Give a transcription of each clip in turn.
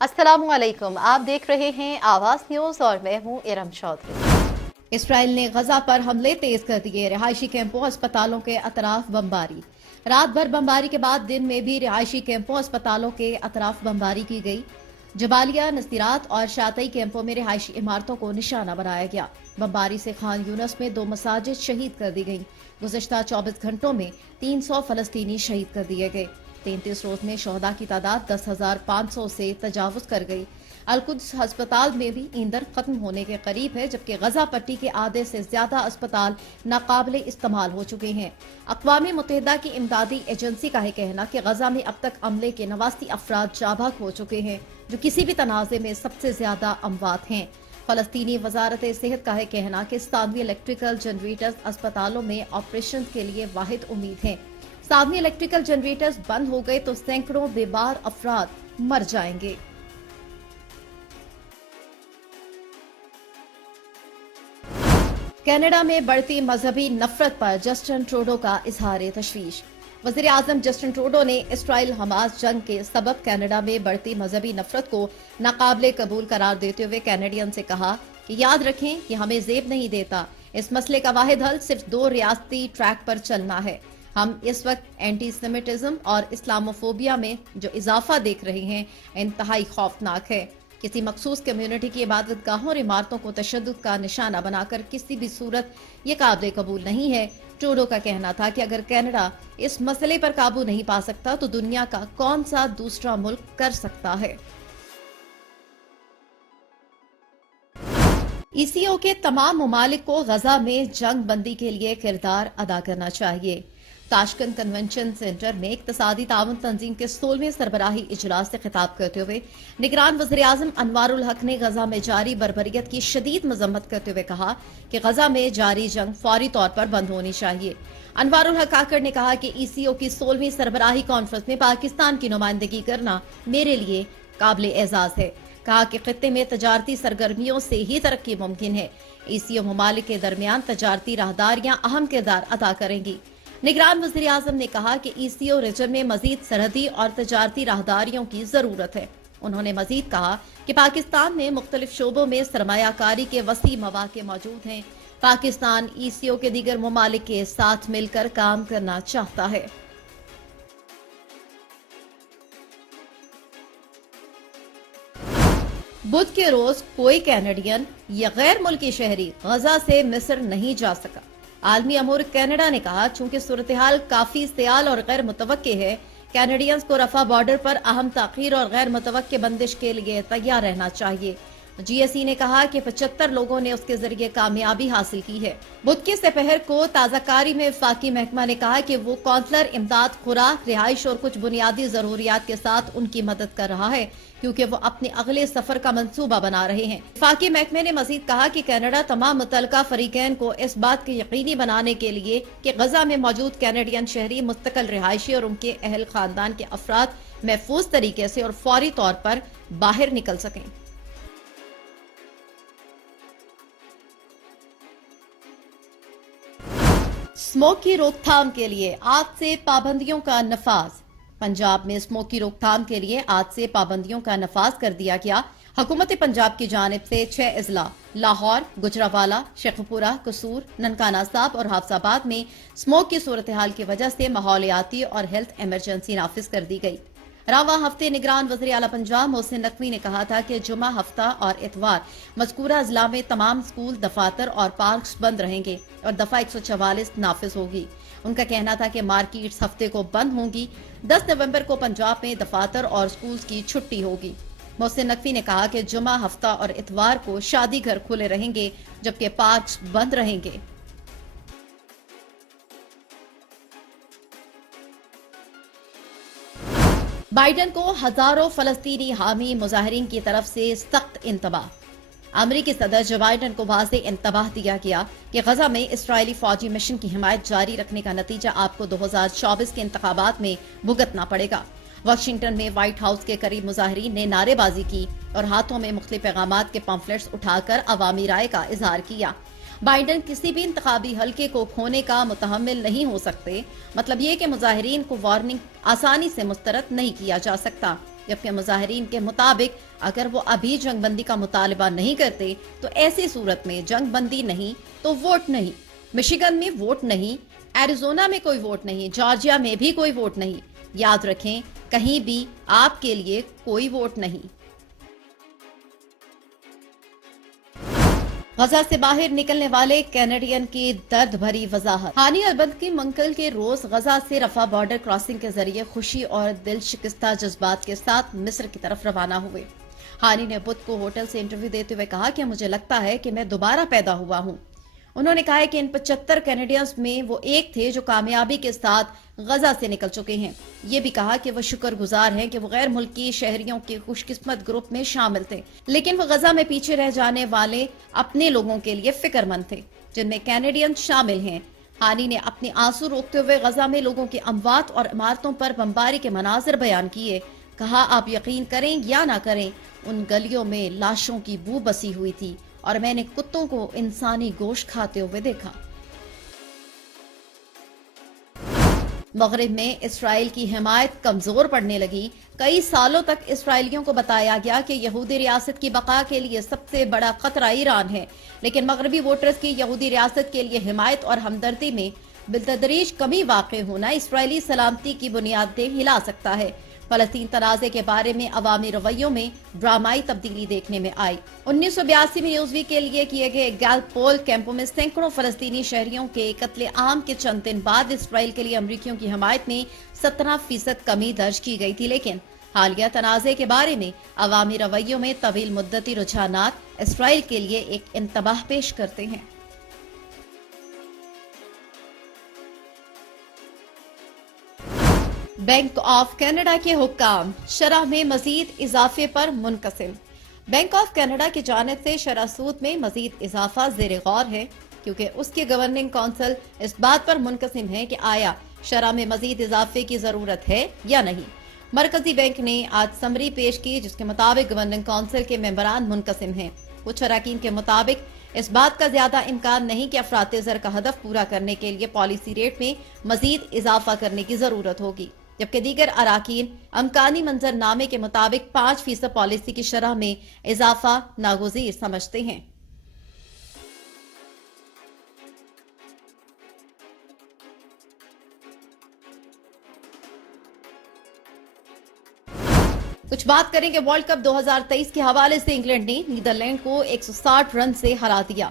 अस्सलामु अलैकुम, आप देख रहे हैं आवाज न्यूज और मैं हूं इरम चौधरी। इसराइल ने गजा पर हमले तेज कर दिए, रिहायशी कैंपों अस्पतालों के अतराफ बमबारी। रात भर बमबारी के बाद दिन में भी रिहायशी कैंपों अस्पतालों के अतराफ बमबारी की गई। जबालिया, नसीरात और शातई कैंपों में रिहायशी इमारतों को निशाना बनाया गया। बमबारी से खान यूनस में 2 मसाजिद शहीद कर दी गईं। गुज़श्ता 24 घंटों में 300 फलस्तीनी शहीद कर दिए गए। 33 रोज में शहदा की तादाद 10,500 से तजावुज कर गई। अलकुद्स अस्पताल में भी ईंधन खत्म होने के करीब है, जबकि गजा पट्टी के आधे से ज्यादा अस्पताल नाकाबिले इस्तेमाल हो चुके हैं। अक़वाम मुत्तहिदा की इमदादी एजेंसी का है कहना कि गजा में अब तक अमले के 89 अफराद जाबाक हो चुके हैं, जो किसी भी तनाज़े में सबसे ज्यादा अमवात हैं। फलस्तीनी वजारत सेहत का है कहना कि 97 इलेक्ट्रिकल जनरेटर्स अस्पतालों में ऑपरेशन के लिए वाहिद उम्मीद है। 97 इलेक्ट्रिकल जनरेटर्स बंद हो गए तो सैकड़ों बेबार अफराद मर जाएंगे। कनाडा में बढ़ती मजहबी नफरत पर जस्टिन ट्रूडो का इजहार तशवीश। वज़ीर आज़म जस्टिन ट्रूडो ने इसराइल हमास जंग के सबब कनाडा में बढ़ती मजहबी नफरत को नाकाबिले कबूल करार देते हुए कैनेडियन से कहा कि याद रखें कि हमें ज़ेब नहीं देता। इस मसले का वाहिद हल सिर्फ 2 रियासती ट्रैक पर चलना है। हम इस वक्त एंटी सेमिटिज्म और इस्लामोफोबिया में जो इजाफा देख रहे हैं इंतहाई खौफनाक है। किसी मखसूस कम्युनिटी की इबादत गाहों और इमारतों को तशद्दुद का निशाना बनाकर किसी भी सूरत ये काबिल कबूल नहीं है। ट्रूडो का कहना था कि अगर कनाडा इस मसले पर काबू नहीं पा सकता तो दुनिया का कौन सा दूसरा मुल्क कर सकता है। ईसीओ के तमाम ममालिक को गजा में जंग बंदी के लिए किरदार अदा करना चाहिए। ताशकंद कन्वेंशन सेंटर में इक्तसादी ताउन तंजीम के 16वें सरबराही इजलास से खिताब करते हुए निगरान वज़ीर आज़म अनवारुल हक ने गजा में जारी बर्बरियत की शदीद मजम्मत करते हुए कहा कि गजा में जारी जंग फौरी तौर पर बंद होनी चाहिए। अनवारुल हक आकर ने कहा कि ईसीओ की 16वीं सरबराही कॉन्फ्रेंस में पाकिस्तान की नुमाइंदगी करना मेरे लिए काबिल एजाज है। कहा कि खित्ते में तजारती सरगर्मियों से ही तरक्की मुमकिन है। ईसीओ ममालिक के दरमियान तजारती राहदारियां अहम किरदार अदा करेंगी। निगरान वज़ीर आज़म ने कहा कि ईसीओ रीजन में मजीद सरहदी और तजारती राहदारियों की जरूरत है। उन्होंने मजीद कहा कि पाकिस्तान में मुख्तलिफ शोबों में सरमायाकारी के वसी मौके मौजूद हैं। पाकिस्तान ईसीओ के दीगर ममालिक के साथ मिलकर काम करना चाहता है। बुध के रोज कोई कैनेडियन या गैर मुल्की शहरी गजा से मिस्र नहीं जा सका। आलमी अमूर कनाडा ने कहा चूंकि सूरत हाल काफी सियाल और गैर मुतवक्के है, कैनेडियंस को रफा बॉर्डर पर अहम ताखीर और गैर मुतवक्के बंदिश के लिए तैयार रहना चाहिए। जीएसई ने कहा कि 75 लोगों ने उसके जरिए कामयाबी हासिल की है। बुध के सपहर को ताज़ाकारी में वफाकी महकमा ने कहा कि वो कौंसलर इमदाद, खुराक, रिहाइश और कुछ बुनियादी जरूरियात के साथ उनकी मदद कर रहा है, क्योंकि वो अपने अगले सफर का मंसूबा बना रहे हैं। वफाकी महकमे ने मजीद कहा कि कनाडा तमाम मुतल्लिका फरीकैन को इस बात के यकीनी बनाने के लिए कि गजा में मौजूद कैनेडियन शहरी मुस्तकिल रिहायशी और उनके अहल खानदान के अफराद महफूज तरीके से और फौरी तौर पर बाहर निकल सकें। स्मोक की रोकथाम के लिए आज से पाबंदियों का नफाज। पंजाब में स्मोक की रोकथाम के लिए आज से पाबंदियों का नफाज कर दिया गया। हुकूमत पंजाब की जानिब से 6 अजला लाहौर, गुजरावाला, शेखपुरा, कसूर, ननकाना साहब और हाफसाबाद में स्मोक की सूरत हाल की वजह से माहौलियाती और हेल्थ इमरजेंसी नाफिज कर दी गई। रवा हफ्ते निगरान वज़ीर आला पंजाब मोहसिन नकवी ने कहा था कि जुमा हफ्ता और इतवार मज़कूरा अजला में तमाम स्कूल, दफातर और पार्क्स बंद रहेंगे और दफा 144 नाफिज होगी। उनका कहना था कि मार्केट्स हफ्ते को बंद होंगी। 10 नवंबर को पंजाब में दफातर और स्कूल की छुट्टी होगी। मोहसिन नकवी ने कहा कि जुमा हफ्ता और इतवार को शादी घर खुले रहेंगे, जबकि पार्क्स बंद रहेंगे। बाइडन को हजारों फलस्तीनी हामी मुजाहिरीन की तरफ से सख्त इंतबाह। अमरीकी सदर जो बाइडन को वाज़ेह इंतबाह दिया गया कि गजा में इसराइली फौजी मिशन की हिमायत जारी रखने का नतीजा आपको 2024 के इंतखाबात में भुगतना पड़ेगा। वाशिंगटन में व्हाइट हाउस के करीब मुजाहिरीन ने नारेबाजी की और हाथों में मुख्तलिफ पैगामात के पम्फलेट्स उठाकर अवामी राय का इजहार किया। बाइडन किसी भी इंतखाबी हल्के को खोने का मुतहम्मिल नहीं हो सकते। मतलब ये कि मुजाहिरीन को वार्निंग आसानी से मुस्तरद नहीं किया जा सकता। جبکہ مظاہرین کے مطابق اگر وہ ابھی جنگ بندی کا مطالبہ نہیں کرتے تو ایسی صورت میں جنگ بندی نہیں تو ووٹ نہیں، مشیگن میں ووٹ نہیں، ایریزونا میں کوئی ووٹ نہیں، جارجیا میں بھی کوئی ووٹ نہیں، یاد رکھیں کہیں بھی آپ کے لیے کوئی ووٹ نہیں۔ غزہ سے باہر نکلنے والے کینیڈین کی درد بھری وضاحت۔ ہانی البد کی منگل کے روز غزہ سے رفح بارڈر کراسنگ کے ذریعے خوشی اور دل شکستہ جذبات کے ساتھ مصر کی طرف روانہ ہوئے۔ ہانی نے بدھ کو ہوٹل سے انٹرویو دیتے ہوئے کہا کہ مجھے لگتا ہے کہ میں دوبارہ پیدا ہوا ہوں۔ انہوں نے کہا ہے کہ ان 75 کینیڈینز میں وہ ایک تھے جو کامیابی کے ساتھ غزہ سے نکل چکے ہیں۔ یہ بھی کہا کہ وہ شکر گزار ہیں کہ وہ غیر ملکی شہریوں کے خوش قسمت گروپ میں شامل تھے، لیکن وہ غزہ میں پیچھے رہ جانے والے اپنے لوگوں کے لیے فکر مند تھے، جن میں کینیڈین شامل ہیں۔ ہانی نے اپنے آنسو روکتے ہوئے غزہ میں لوگوں کی اموات اور عمارتوں پر بمباری کے مناظر بیان کیے۔ کہا آپ یقین کریں یا نہ کریں، ان گلیوں میں لاشوں کی بو بسی ہوئی تھی اور میں نے کتوں کو انسانی گوشت کھاتے ہوئے دیکھا۔ مغرب میں اسرائیل کی حمایت کمزور پڑنے لگی۔ کئی سالوں تک اسرائیلیوں کو بتایا گیا کہ یہودی ریاست کی بقا کے لیے سب سے بڑا خطرہ ایران ہے، لیکن مغربی ووٹرز کی یہودی ریاست کے لیے حمایت اور ہمدردی میں بالتدریج کمی واقع ہونا اسرائیلی سلامتی کی بنیادیں ہلا سکتا ہے۔ فلسطین تنازع کے بارے میں عوامی رویوں میں ڈرامائی تبدیلی دیکھنے میں آئی۔ 1982 میں نیوز ویک کے لیے کیے گئے گیلپ پول کیمپوں میں سینکڑوں فلسطینی شہریوں کے قتل عام کے چند دن بعد اسرائیل کے لیے امریکیوں کی حمایت میں 17% کمی درج کی گئی تھی، لیکن حالیہ تنازع کے بارے میں عوامی رویوں میں طویل مدتی رجحانات اسرائیل کے لیے ایک انتباہ پیش کرتے ہیں۔ بینک آف کینیڈا کے حکام شرح میں مزید اضافے پر منقسم۔ بینک آف کینیڈا کی جانب سے شرح سود میں مزید اضافہ زیر غور ہے، کیونکہ اس کی گورننگ کونسل اس بات پر منقسم ہے کہ آیا شرح میں مزید اضافے کی ضرورت ہے یا نہیں۔ مرکزی بینک نے آج سمری پیش کی جس کے مطابق گورننگ کونسل کے ممبران منقسم ہیں۔ کچھ اراکین کے مطابق اس بات کا زیادہ امکان نہیں کہ افراط زر کا ہدف پورا کرنے کے لیے پالیسی ریٹ میں مزید اضافہ کرنے کی ضرورت ہوگی، جبکہ دیگر اراکین امکانی منظر نامے کے مطابق 5% پالیسی کی شرح میں اضافہ ناگزیر سمجھتے ہیں۔ کچھ بات کریں کہ ورلڈ کپ 2023 کے حوالے سے انگلینڈ نے نیدرلینڈ کو 160 رن سے ہرا دیا۔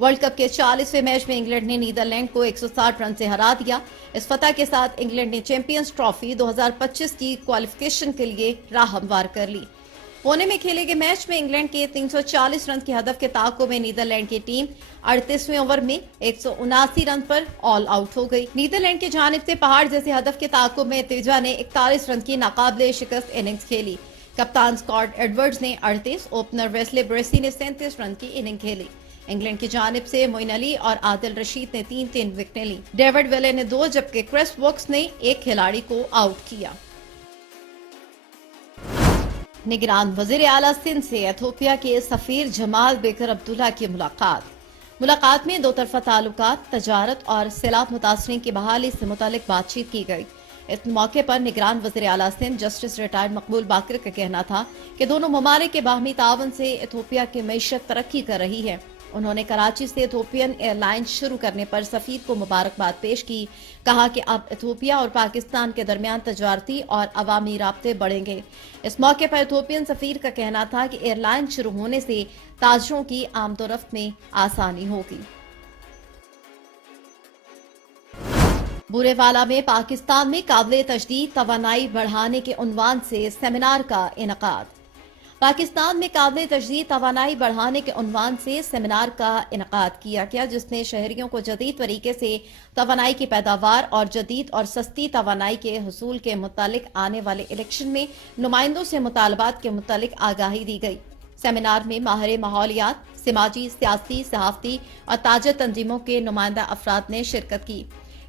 ورلڈ کپ کے 40ویں میچ میں انگلینڈ نے نیدرلینڈ کو 160 رن سے ہرا دیا۔ اس فتح کے ساتھ انگلینڈ نے چیمپئنز ٹرافی 2025 کی کوالیفیکیشن کے لیے راہ ہموار کر لی۔ پونے میں کھیلے گئے میچ میں انگلینڈ کے 340 رن کے ہدف کے تعاقب میں نیدرلینڈ کی ٹیم 38ویں اوور میں 179 رن پر آل آؤٹ ہو گئی۔ نیدرلینڈ کی جانب سے پہاڑ جیسے ہدف کے تعاقب میں تیجا نے 41 رن کی ناقابل شکست اننگز کھیلی۔ کپتان اسکاٹ ایڈورڈز نے 38، اوپنر ویسلے بریسی نے 37 رن کی اننگ کھیلی۔ انگلینڈ کی جانب سے معین علی اور عادل رشید نے 3 وکٹیں لی۔ ڈیوڈ ویلے نے 2 جبکہ کرس ووکس نے 1 کھلاڑی کو آؤٹ کیا۔ نگران وزیر اعلیٰ سندھ سے ایتھوپیا کے سفیر جمال بیکر عبداللہ کی ملاقات میں 2 طرفہ تعلقات، تجارت اور سیلاب متاثرین کی بحالی سے متعلق بات چیت کی گئی۔ اس موقع پر نگران وزیر اعلیٰ سندھ جسٹس ریٹائرڈ مقبول باقر کا کہنا تھا کہ دونوں ممالک کے باہمی تعاون سے ایتھوپیا کی معیشت ترقی کر رہی ہے۔ انہوں نے کراچی سے ایتھوپین ایئر لائنز شروع کرنے پر سفیر کو مبارکباد پیش کی۔ کہا کہ اب ایتھوپیا اور پاکستان کے درمیان تجارتی اور عوامی رابطے بڑھیں گے۔ اس موقع پر ایتھوپین سفیر کا کہنا تھا کہ ایئر لائن شروع ہونے سے تاجروں کی آمد و رفت میں آسانی ہوگی۔ بورے والا میں پاکستان میں قابل تجدید توانائی بڑھانے کے عنوان سے سیمینار کا انعقاد۔ پاکستان میں قابل تجدید توانائی بڑھانے کے عنوان سے سیمینار کا انعقاد کیا گیا، جس نے شہریوں کو جدید طریقے سے توانائی کی پیداوار اور جدید اور سستی توانائی کے حصول کے متعلق آنے والے الیکشن میں نمائندوں سے مطالبات کے متعلق آگاہی دی گئی۔ سیمینار میں ماہر ماحولیات، سماجی، سیاسی، صحافتی اور تاجر تنظیموں کے نمائندہ افراد نے شرکت کی۔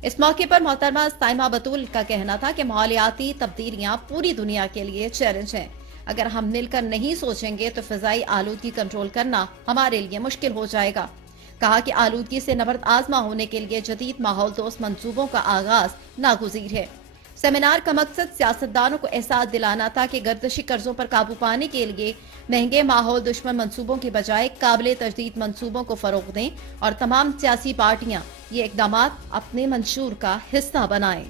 اس موقع پر محترمہ سائمہ بطول کا کہنا تھا کہ ماحولیاتی تبدیلیاں پوری دنیا کے لیے چیلنج ہیں۔ اگر ہم مل کر نہیں سوچیں گے تو فضائی آلودگی کنٹرول کرنا ہمارے لیے مشکل ہو جائے گا۔ کہا کہ آلودگی سے نبرد آزما ہونے کے لیے جدید ماحول دوست منصوبوں کا آغاز ناگزیر ہے۔ सेमिनार का मकसद सियासतदानों को एहसास दिलाना था कि गर्दिशी कर्जों पर काबू पाने के लिए महंगे माहौल दुश्मन मंसूबों की बजाय काबिल तजदीद मंसूबों को फरोग दें और तमाम सियासी पार्टियां ये इकदामात अपने मंशूर का हिस्सा बनाएं।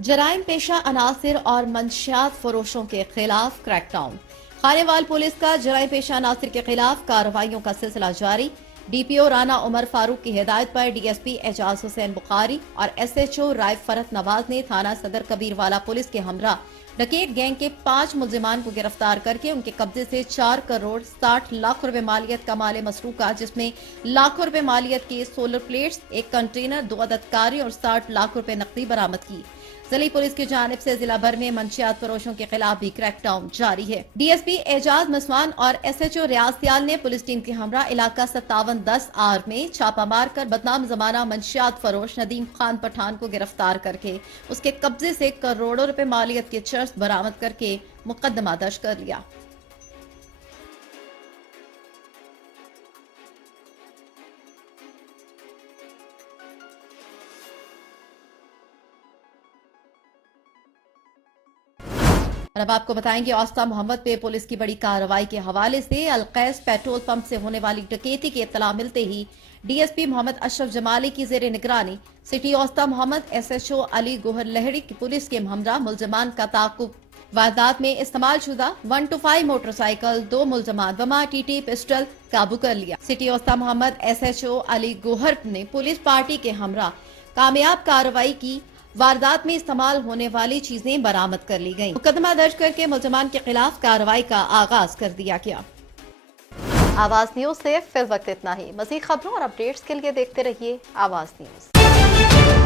जराइम पेशा अनासिर और मंशियात फरोशों के खिलाफ क्रैकडाउन। खानेवाल पुलिस का जराइम पेशा अनासिर के खिलाफ कार्रवाइयों का सिलसिला जारी। डीपीओ राना उमर फारूक की हिदायत पर डीएसपी एजाज हुसैन बुखारी और एसएचओ राइफ फरत नवाज ने थाना सदर कबीरवाला पुलिस के हमरा डकैत गैंग के 5 मुलजिमान को गिरफ्तार करके उनके कब्जे से 4 करोड़ 60 लाख रुपए मालियत का माल मसरूका, जिसमें लाखों रुपए मालियत के सोलर प्लेट्स, एक कंटेनर, 2 अदद कारें और 60 लाख रुपए नकदी बरामद की। जिला पुलिस की जानिब से जिला भर में मंशियात फरोशों के खिलाफ भी क्रैकडाउन जारी है। डीएसपी एजाज मसवान और एसएचओ रियाज सियाल ने पुलिस टीम के हमरा इलाका 5710R में छापा मारकर बदनाम जमाना मंशियात फरोश नदीम खान पठान को गिरफ्तार करके उसके कब्जे से करोड़ों रुपए मालियत के चर्स बरामद करके मुकदमा दर्ज कर लिया। और अब आपको बताएंगे औस्ता मोहम्मद पे पुलिस की बड़ी कार्रवाई के हवाले से। अलकैस पेट्रोल पंप से होने वाली डकैती की इत्तला मिलते ही डीएसपी मोहम्मद अशरफ जमाली की जेर निगरानी सिटी औस्ता मोहम्मद एसएचओ अली गोहर लहड़ी की पुलिस के हमरा मुलजमान का ताकुब। वारदात में इस्तेमाल शुदा 125 मोटरसाइकिल, 2 मुलजमान बमा टीटी पिस्टल काबू कर लिया। सिटी औस्ता मोहम्मद एसएचओ अली गोहर ने पुलिस पार्टी के हमरा कामयाब कार्रवाई की। वारदात में इस्तेमाल होने वाली चीजें बरामद कर ली गयी। मुकदमा दर्ज करके मुलजमान के खिलाफ कार्रवाई का आगाज कर दिया गया। आवाज न्यूज से फिल वक्त इतना ही। मज़ीद खबरों और अपडेट्स के लिए देखते रहिए आवाज न्यूज।